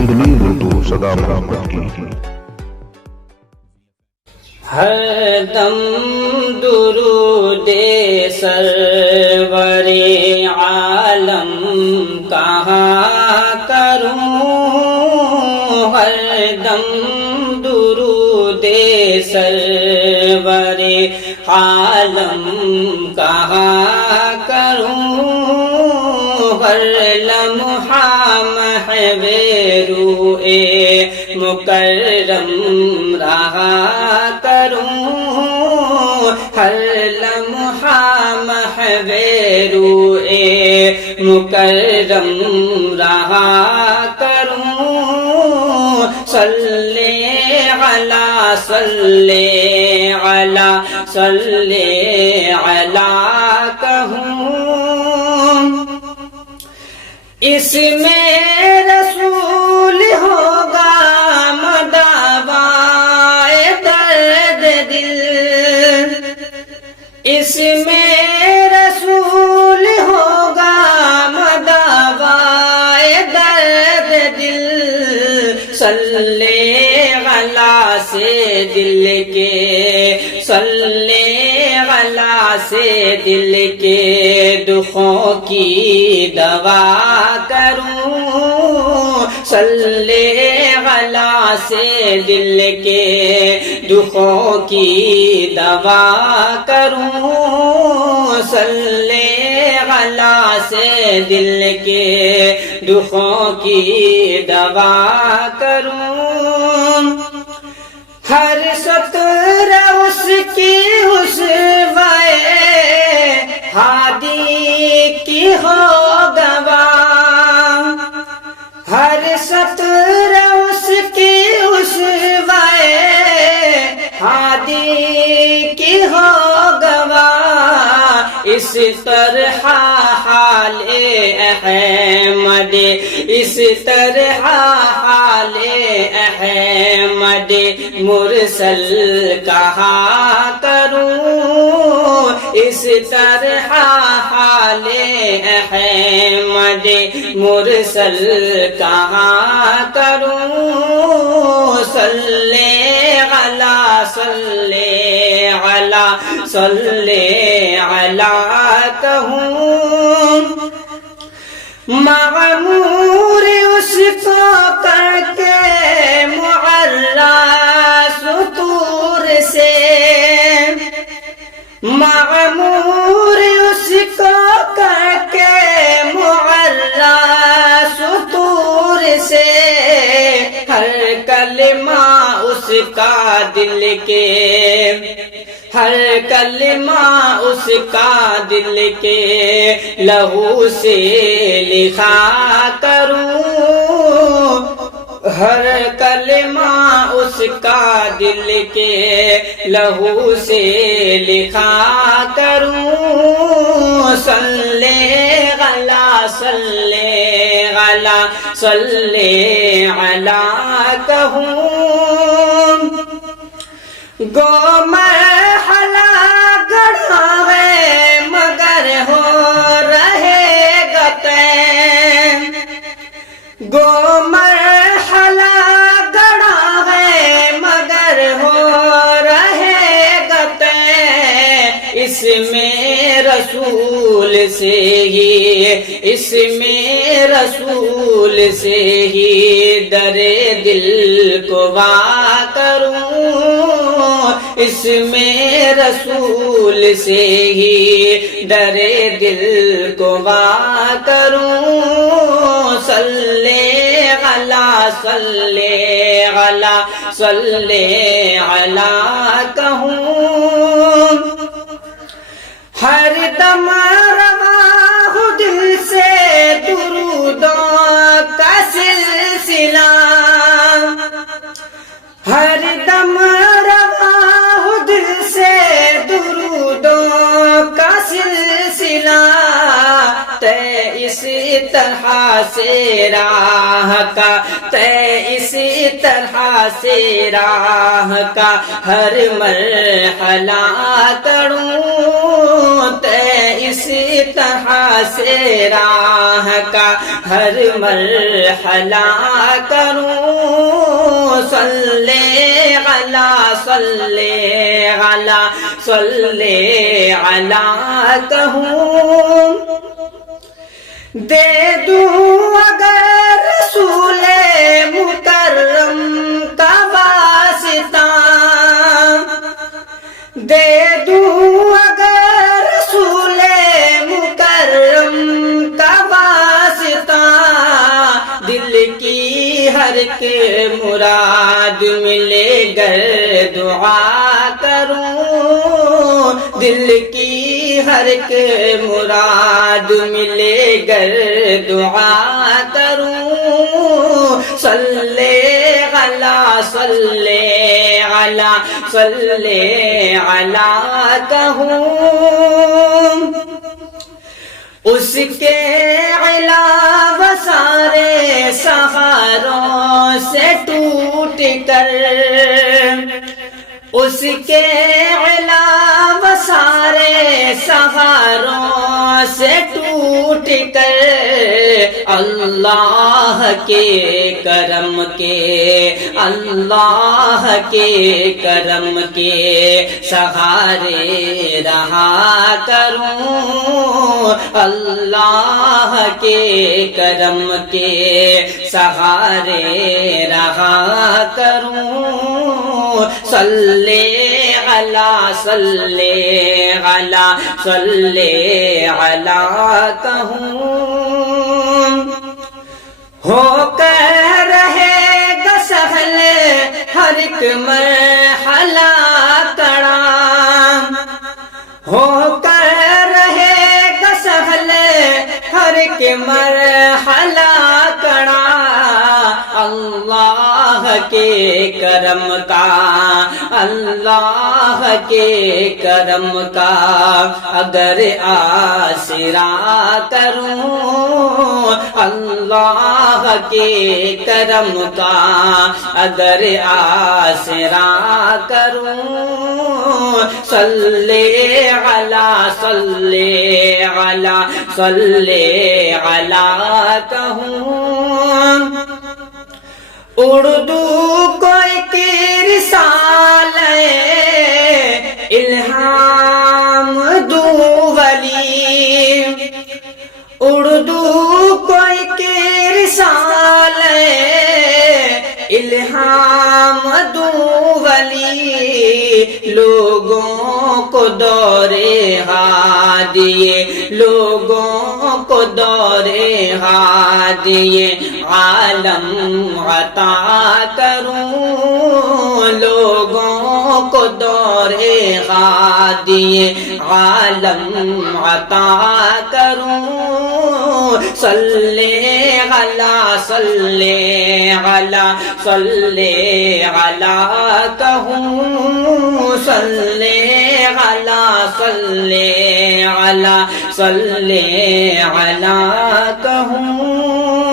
انگریز اردو صدا محمد کی ہر دم درود سرور عالم کہا کروں، ہر دم درود سرور عالم کہا کروں، ہر لمحہ محو روئے مکرم رہا کروں، ہر لمحہ محو روئے مکرم رہا کروں، صلی علی صلی علی صلی علی کہوں، اس میں رسول ہوگا مداوائے درد دل، اس میں رسول ہوگا مداوائے درد دل، صلی علی سے دل کے، صلی علی سے دل کے دکھوں کی دوا کروں، صلی علی سے دل کے دکھوں کی دوا کروں، صلی علی سے دل کے دکھوں کی دوا کروں، ہر سطر اس کی اسوائے ہادی کی ہو گواہ، ہر سطر اس کی اسوائے ہادی کی ہو گواہ، اس طرح حال احمد، اس طرح حال احمد مرسل کہا کروں، اس طرح حال احمد مرسل کہا کروں، صلی علی صلی علی صلی علی کہوں، معمور اس کو کر کے معلا سطور سے، معمور اس کو کر کے معلا سطور سے، ہر کلمہ اس کا دل کے، ہر کلمہ اس کا دل کے لہو سے لکھا کروں، ہر کلمہ اس کا دل کے لہو سے لکھا کروں، صلی علی صلی علی صلی علی کہوں، گو مرحلہ گڑھا ہے مگر ہو رہے گا طے، گو مرحلہ گڑھا ہے مگر ہو رہے گا طے، اس میں رسول سے ہی، اس میں رسول سے ہی در دل کو وا کروں، اس میں رسول سے ہی در دل کو وا کروں، صلی علی صلی علی صلی علی کہوں، ہر دم رواہ دل سے درودوں کا سلسلہ، ہر دم رواہ دل سے درودوں کا سلسلہ، تے اسی طرح سے راہ کا، تے اسی طرح سے راہ کا ہر مرحلہ کروں، تے اس اسی طرح سے راہ کا ہر مرحلہ کروں صلی علی صلی علی صلی علی کہوں دے دوں اگر رسول مکرم کا واسطہ دے دوں اگر رسول مکرم کا واسطہ دل کی ہر ایک مراد ملے گر دعا کروں دل کی ہر ایک مراد ملے گر دعا کروں صلی علی صلی علی صلی علی کہوں اس کے علاوہ سارے سہاروں سے ٹوٹ کر اس کے علاوہ سارے سہاروں سے ٹوٹ کر اللہ کے کرم کے اللہ کے کرم کے سہارے رہا کروں اللہ کے کرم کے سہارے رہا کروں صلی علی صلی علی صلی علی کہوں ہو کر رہے گا سہل ہر ایک مرحلہ کڑا ہو کر رہے گا سہل ہر ایک مرحلہ کڑا اللہ کے کرم کا اللہ کے کرم کا اگر آسرا کروں اللہ کے کرم کا اگر آسرا کروں صلی علی صلی علی صلی علی کہوں اردو کوئی رسالہ الہام دوں ولی اردو کوئی رسالہ الہام دوں ولی لوگوں کو دورے ہادیے لوگوں کو دورے ہادیے عالم عطا کروں لوگوں کو دورے ہادیے عالم عطا کروں صلی علی صلی علی صلی علی کہوں صلی علی صلی علی صلی علی کہوں